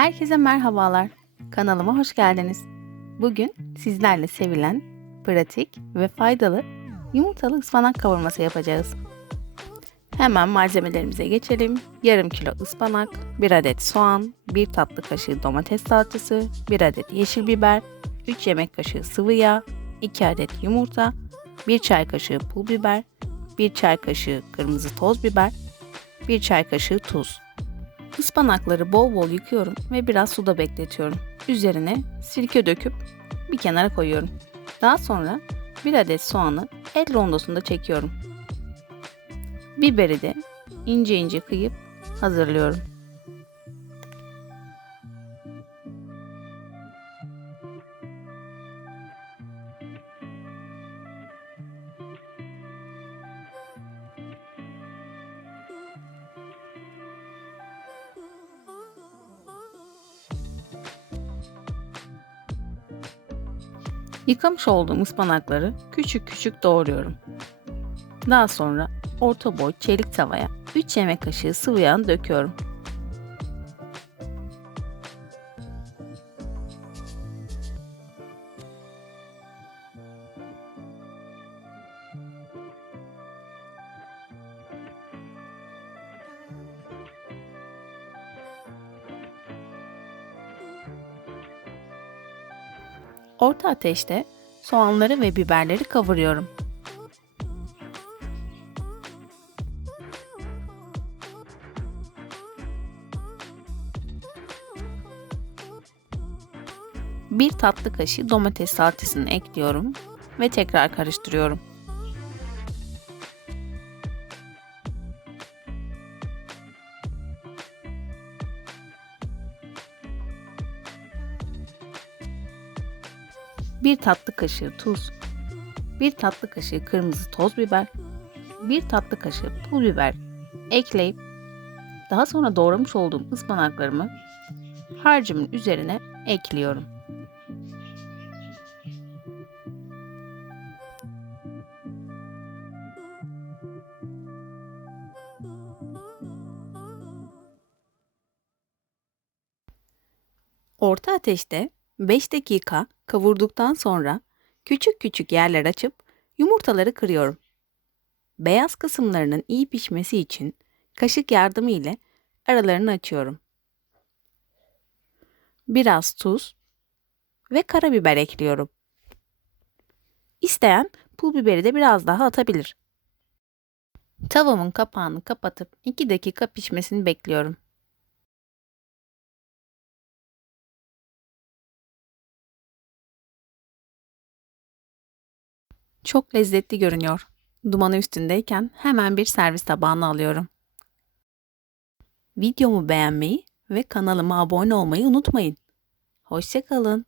Herkese merhabalar. Kanalıma hoş geldiniz. Bugün sizlerle sevilen, pratik ve faydalı yumurtalı ıspanak kavurması yapacağız. Hemen malzemelerimize geçelim. Yarım kilo ıspanak, 1 adet soğan, 1 tatlı kaşığı domates salçası, 1 adet yeşil biber, 3 yemek kaşığı sıvı yağ, 2 adet yumurta, 1 çay kaşığı pul biber, 1 çay kaşığı kırmızı toz biber, 1 çay kaşığı tuz. Ispanakları bol bol yıkıyorum ve biraz suda bekletiyorum. Üzerine sirke döküp bir kenara koyuyorum. Daha sonra bir adet soğanı el rondosunda çekiyorum. Biberi de ince ince kıyıp hazırlıyorum. Yıkamış olduğum ıspanakları küçük küçük doğruyorum. Daha sonra orta boy çelik tavaya 3 yemek kaşığı sıvı yağ döküyorum. Orta ateşte soğanları ve biberleri kavuruyorum. Bir tatlı kaşığı domates salçasını ekliyorum ve tekrar karıştırıyorum. Bir tatlı kaşığı tuz, bir tatlı kaşığı kırmızı toz biber, bir tatlı kaşığı pul biber ekleyip daha sonra doğramış olduğum ıspanaklarımı harcımın üzerine ekliyorum. Orta ateşte 5 dakika kavurduktan sonra küçük küçük yerler açıp yumurtaları kırıyorum. Beyaz kısımlarının iyi pişmesi için kaşık yardımı ile aralarını açıyorum. Biraz tuz ve karabiber ekliyorum. İsteyen pul biberi de biraz daha atabilir. Tavamın kapağını kapatıp 2 dakika pişmesini bekliyorum. Çok lezzetli görünüyor. Dumanı üstündeyken hemen bir servis tabağına alıyorum. Videomu beğenmeyi ve kanalıma abone olmayı unutmayın. Hoşçakalın.